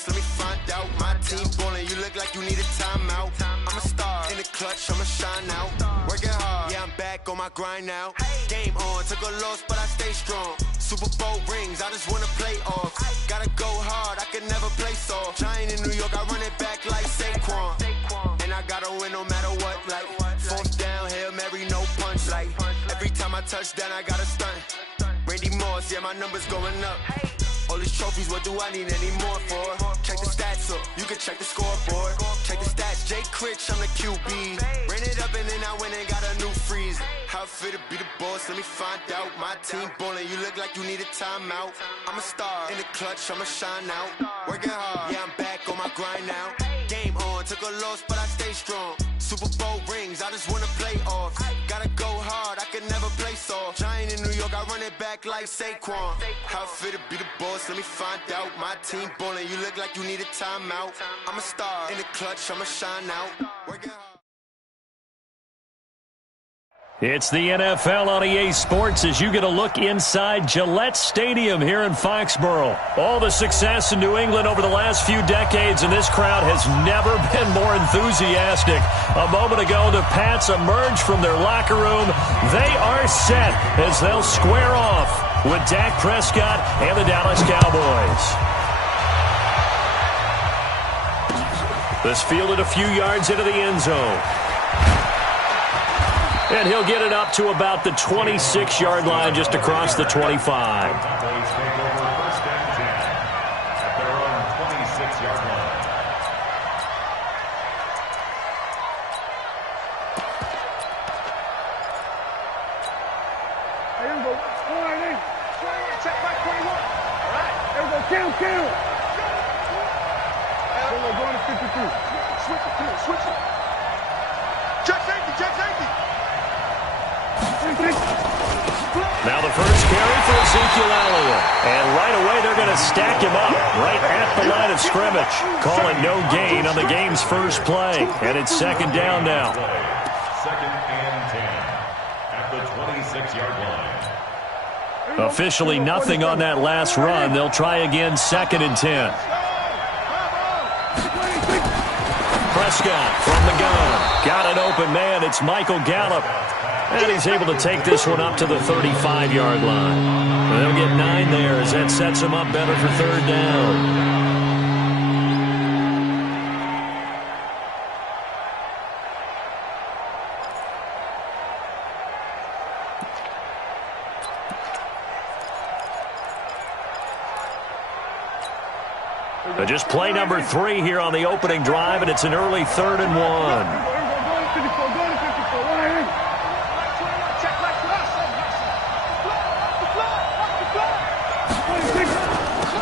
Let me find out. My team ballin', you look like you need a timeout. I'm a star in the clutch, I'ma shine out. Working hard, yeah, I'm back on my grind now. Game on, took a loss, but I stay strong. Super Bowl rings, I just wanna play off. Gotta go hard, I can never play soft. Giant in New York, I run it back like Saquon. And I gotta win no matter what, like 4th down, Hail Mary, no punch. Like every time I touch down, I gotta stunt. Randy Moss, yeah, my numbers going up. All these trophies, what do I need any more for? Check the stats up, you can check the scoreboard. Check the stats, Jay Critch, I'm the QB. Ran it up and then I went and got a new freeze. How it feel to be the boss, let me find out. My team ballin', you look like you need a timeout. I'm a star in the clutch, I'ma shine out. Working hard, yeah, I'm back on my grind now. Game on, took a loss, but I stay strong. Super Bowl rings, I just wanna play off. Gotta go hard, I can never play soft. Giant in New York, I run it back like Saquon. How it feel to be the boss, let me find out. My team ballin', you look like you need a timeout. I'm a star in the clutch, I'ma shine out. Working hard. It's the NFL on EA Sports as you get a look inside Gillette Stadium here in Foxborough. All the success in New England over the last few decades, and this crowd has never been more enthusiastic. A moment ago, the Pats emerged from their locker room. They are set as they'll square off with Dak Prescott and the Dallas Cowboys. This fielded a few yards into the end zone. And he'll get it up to about the 26-yard line just across the 25. Cowboys take over 1st and 10 at their own 26-yard line. Hey, here we go. All right, then. Check back 21. All right. There we go. Count. There we go. Going to 53. Switch it. Check safety. Now the first carry for Ezekiel Elliott. And right away they're going to stack him up right at the line of scrimmage. Calling no gain on the game's first play. And it's 2nd down now. 2nd and 10 at the 26-yard line. Officially nothing on that last run. They'll try again 2nd and 10. Prescott from the gun. Got an open man. It's Michael Gallup. And he's able to take this one up to the 35-yard line. They'll get 9 there as that sets him up better for 3rd down. But just play number 3 here on the opening drive, and it's an early 3rd and 1.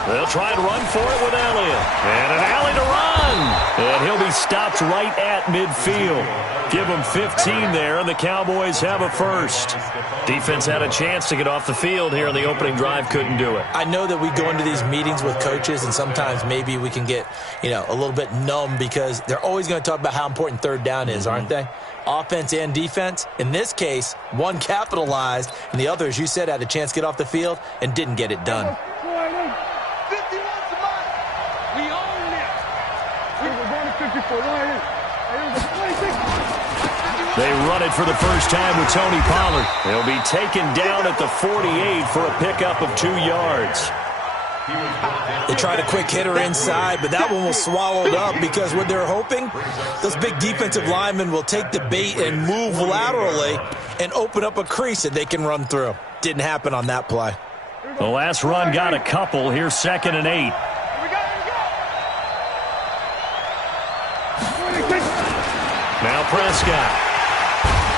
They'll try and run for it with Elliott. And an alley to run. And he'll be stopped right at midfield. Give them 15 there, and the Cowboys have a first. Defense had a chance to get off the field here on the opening drive, couldn't do it. I know that we go into these meetings with coaches, and sometimes maybe we can get, a little bit numb because they're always going to talk about how important third down is, aren't they? Offense and defense. In this case, one capitalized, and the other, as you said, had a chance to get off the field and didn't get it done. They run it for the first time with Tony Pollard. He'll be taken down at the 48 for a pickup of 2 yards. They tried a quick hitter inside, but that one was swallowed up because what they're hoping, those big defensive linemen will take the bait and move laterally and open up a crease that they can run through. Didn't happen on that play. The last run got a couple. Here's 2nd and 8. Now Prescott.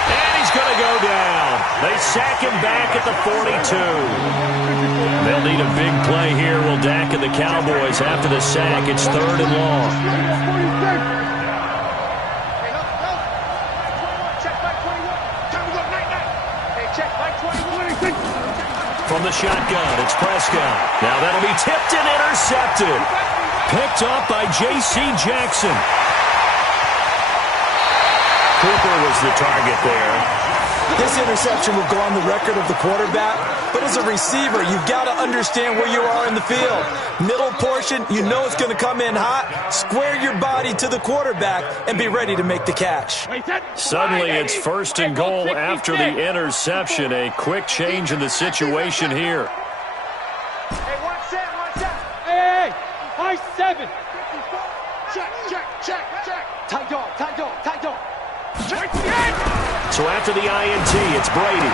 And he's going to go down. They sack him back at the 42. They'll need a big play here. Will Dak and the Cowboys after the sack. It's 3rd and long. From the shotgun, it's Prescott. Now that'll be tipped and intercepted. Picked up by J.C. Jackson. Cooper was the target there. This interception will go on the record of the quarterback, but as a receiver, you've got to understand where you are in the field. Middle portion, you know it's going to come in hot. Square your body to the quarterback and be ready to make the catch. Suddenly, it's 1st and goal after the interception. A quick change in the situation here. Hey, one set. Hey, high 7. Check. Tight dog. So after the INT, it's Brady.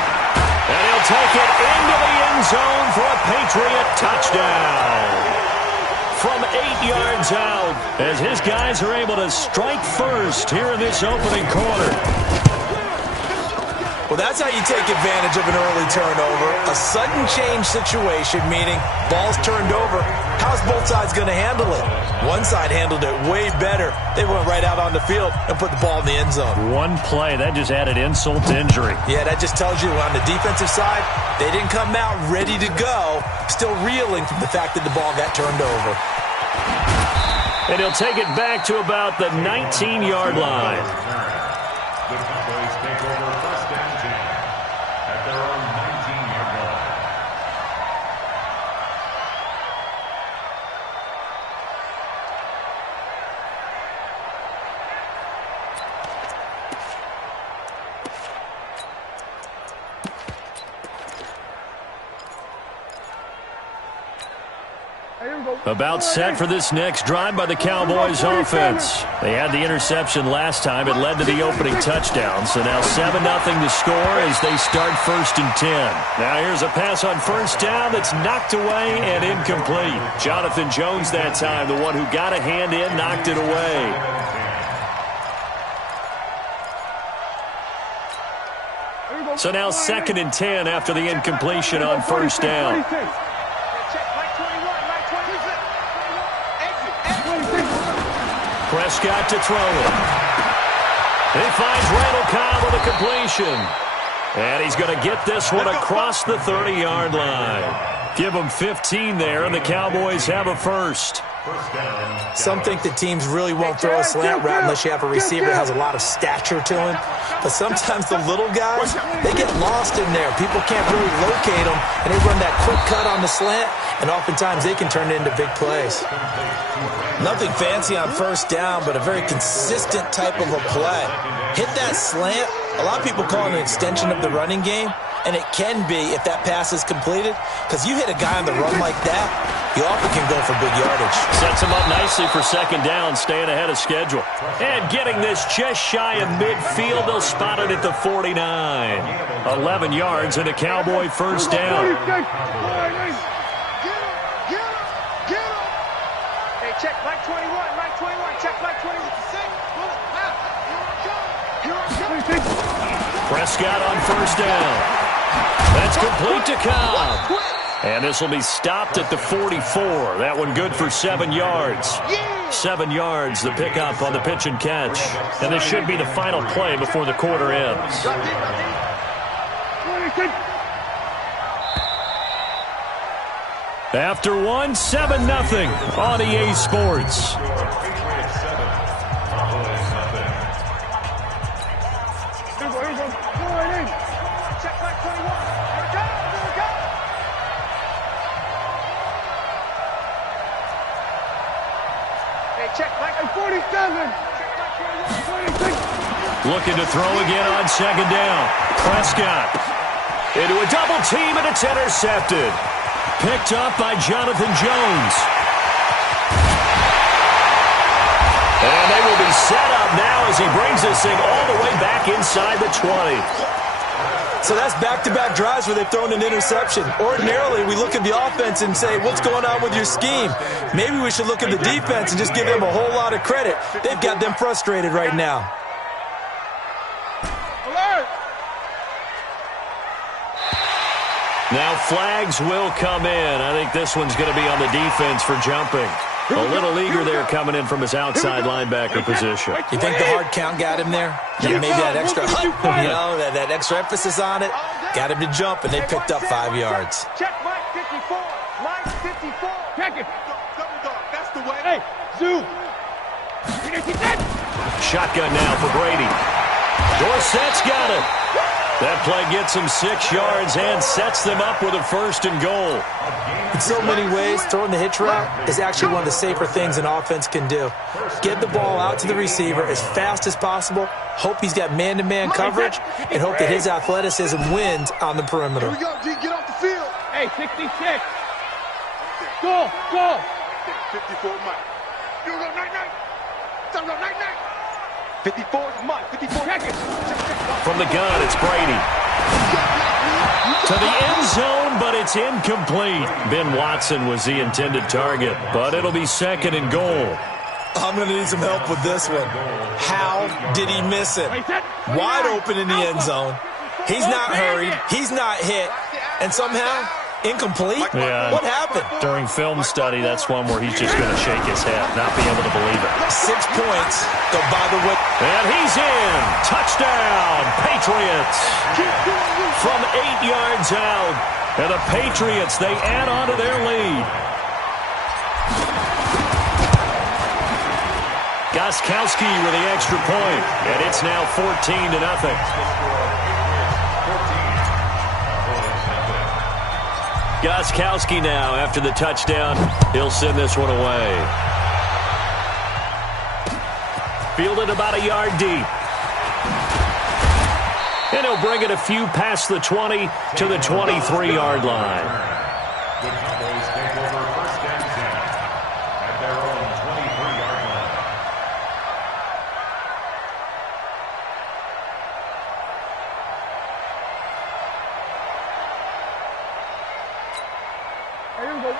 And he'll take it into the end zone for a Patriot touchdown. From 8 yards out, as his guys are able to strike first here in this opening quarter. Well, that's how you take advantage of an early turnover. A sudden change situation, meaning ball's turned over. How's both sides going to handle it? One side handled it way better. They went right out on the field and put the ball in the end zone. One play, that just added insult to injury. Yeah, that just tells you on the defensive side, they didn't come out ready to go, still reeling from the fact that the ball got turned over. And he'll take it back to about the 19-yard line. The Cowboys take over 1st and 10 at their own 19-yard line. About set for this next drive by the Cowboys offense. They had the interception last time. It led to the opening touchdown. So now 7-0 to score as they start 1st and 10. Now here's a pass on 1st down that's knocked away and incomplete. Jonathan Jones that time, the one who got a hand in, knocked it away. So now 2nd and 10 after the incompletion on 1st down. Prescott to throw it. He finds Randall Cobb with a completion. And he's going to get this one across the 30-yard line. Give them 15 there, and the Cowboys have a first. Some think that teams really won't throw a slant route unless you have a receiver that has a lot of stature to him. But sometimes the little guys, they get lost in there. People can't really locate them, and they run that quick cut on the slant, and oftentimes they can turn it into big plays. Nothing fancy on 1st down, but a very consistent type of a play. Hit that slant. A lot of people call it an extension of the running game, and it can be if that pass is completed, because you hit a guy on the run like that, you often can go for big yardage. Sets him up nicely for 2nd down, staying ahead of schedule. And getting this just shy of midfield, they'll spot it at the 49. 11 yards and a Cowboy 1st down. Hey, check. Prescott on first down. That's complete to Cobb. And this will be stopped at the 44. That one good for 7 yards. 7 yards, the pickup on the pitch and catch. And this should be the final play before the quarter ends. After one, 7-0 on EA Sports. Looking to throw again on second down. Prescott into a double team, and it's intercepted. Picked up by Jonathan Jones. And they will be set up now as he brings this thing all the way back inside the 20. So that's back-to-back drives where they've thrown an interception. Ordinarily, we look at the offense and say, what's going on with your scheme? Maybe we should look at the defense and just give them a whole lot of credit. They've got them frustrated right now. Now flags will come in. I think this one's going to be on the defense for jumping. A little eager there coming in from his outside linebacker position. You think the hard count got him there? Yeah, maybe that extra, that extra emphasis on it got him to jump, and they picked up 5 yards. Check Mike 54. Mike 54. Check it. Double dog. That's the way. Hey, Zoo. Shotgun now for Brady. Dorsett's got it. That play gets him 6 yards and sets them up with a 1st and goal. In so many ways, throwing the hitch route is actually one of the safer things an offense can do. Get the ball out to the receiver as fast as possible, hope he's got man-to-man coverage, and hope that his athleticism wins on the perimeter. Here we go, D. Get off the field. Hey, 66. Go. 54 Mike. You go, night-night. 54 is Mike. 54 seconds. From the gun, it's Brady. To the end zone, but it's incomplete. Ben Watson was the intended target, but it'll be 2nd and goal. I'm going to need some help with this one. How did he miss it? Wide open in the end zone. He's not hurried. He's not hit. And somehow, incomplete? Yeah. What happened? During film study, that's one where he's just going to shake his head, not be able to believe it. 6 points. Go by the way. And he's in. Touchdown, Patriots. From 8 yards out. And the Patriots, they add on to their lead. Gostkowski with the extra point. And it's now 14-0. Gostkowski now, after the touchdown, he'll send this one away. Fielded about a yard deep. And he'll bring it a few past the 20 to the 23-yard line. The Cowboys take over 1st and 10 at their own 23-yard line.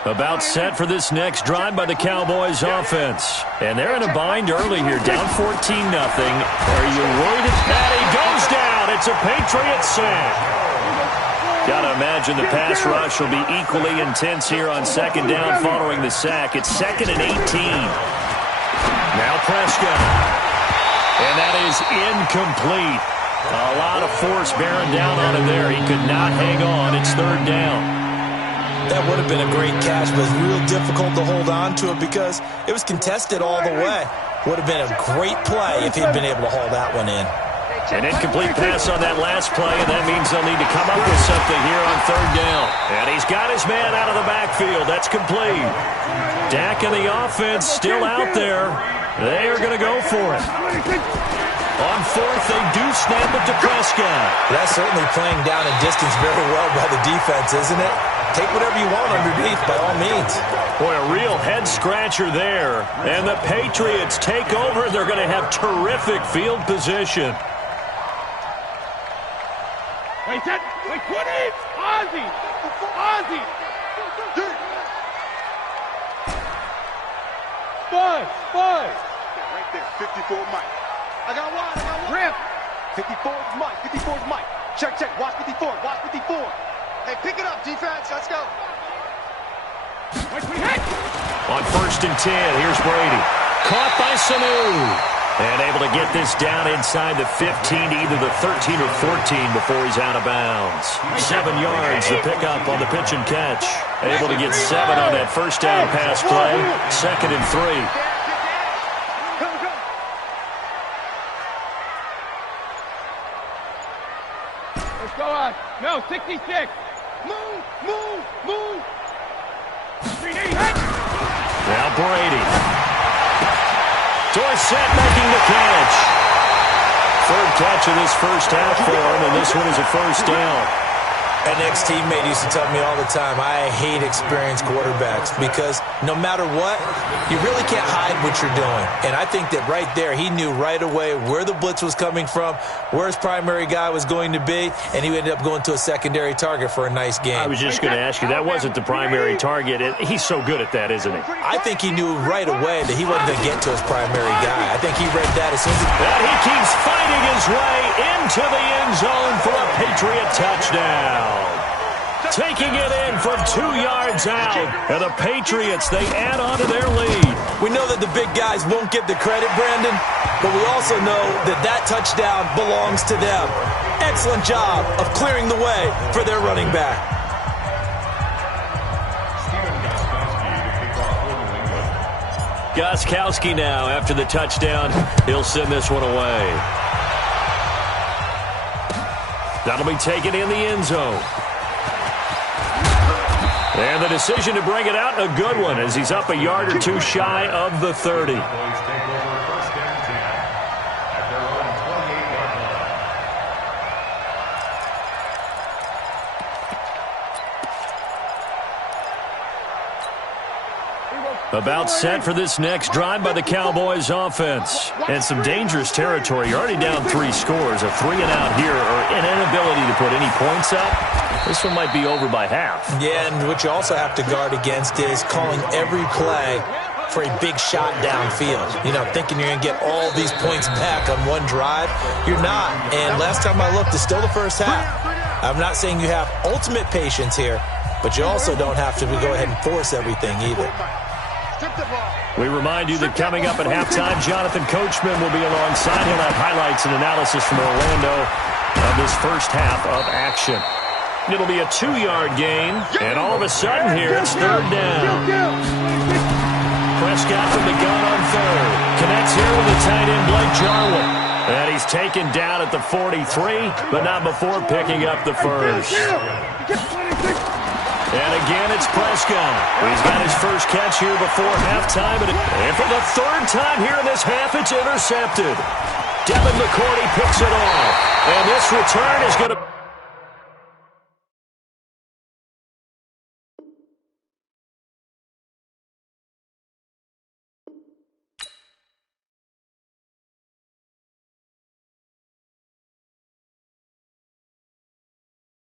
About set for this next drive by the Cowboys offense. And they're in a bind early here, down 14-0. Are you worried that he goes down? It's a Patriot sack. Gotta imagine the pass rush will be equally intense here on 2nd down following the sack. It's 2nd and 18. Now Prescott. And that is incomplete. A lot of force bearing down on him there. He could not hang on. It's 3rd down. That would have been a great catch, but it's real difficult to hold on to it because it was contested all the way. Would have been a great play if he'd been able to haul that one in. An incomplete pass on that last play, and that means they'll need to come up with something here on 3rd down. And he's got his man out of the backfield. That's complete. Dak and the offense still out there. They are going to go for it. On 4th, they do snap it to Prescott. That's certainly playing down in distance very well by the defense, isn't it? Take whatever you want underneath, by all means. Boy, a real head-scratcher there. And the Patriots take over. They're going to have terrific field position. Wait, 20! Ozzy! Five! Right there, 54 Mike. I got one. Rip! 54 is Mike. 54 is Mike. Check, check. Watch 54. Watch 54. Hey, pick it up, defense. Let's go. On 1st and 10, here's Brady. Caught by Sanu. And able to get this down inside the 15, either the 13 or 14 before he's out of bounds. 7 yards to pick up on the pitch and catch. Able to get 7 on that first down pass play. 2nd and 3. Let's go on. No, 66. Move, move, move. Now Brady. Dorsett making the catch. 3rd catch of this first half for him, and this one is a first down. An ex-teammate used to tell me all the time, I hate experienced quarterbacks because no matter what, you really can't hide what you're doing. And I think that right there, he knew right away where the blitz was coming from, where his primary guy was going to be, and he ended up going to a secondary target for a nice game. I was just going to ask you, that wasn't the primary target. He's so good at that, isn't he? I think he knew right away that he wasn't going to get to his primary guy. I think he read that as soon as and he keeps fighting his way into the end zone for a Patriot touchdown. Taking it in from 2 yards out. And the Patriots, they add on to their lead. We know that the big guys won't get the credit, Brandon, but we also know that that touchdown belongs to them. Excellent job of clearing the way for their running back. Gostkowski now after the touchdown. He'll send this one away. That'll be taken in the end zone. And the decision to bring it out, a good one, as he's up a yard or two shy of the 30. About set for this next drive by the Cowboys offense. And some dangerous territory. You're already down 3 scores. A 3-and-out here, or an inability to put any points up. This one might be over by half. Yeah, and what you also have to guard against is calling every play for a big shot downfield. You know, thinking you're going to get all these points back on one drive. You're not. And last time I looked, it's still the first half. I'm not saying you have ultimate patience here, but you also don't have to go ahead and force everything either. We remind you that coming up at halftime, Jonathan Coachman will be alongside. He'll have highlights and analysis from Orlando of this first half of action. It'll be a 2-yard gain, and all of a sudden here, it's 3rd down. Prescott from the gun on 3rd. Connects here with the tight end, Blake Jarwin. And he's taken down at the 43, but not before picking up the first. And again, it's Prescott. He's got his first catch here before halftime. And for the 3rd time here in this half, it's intercepted. Devin McCourty picks it off. And this return is going to...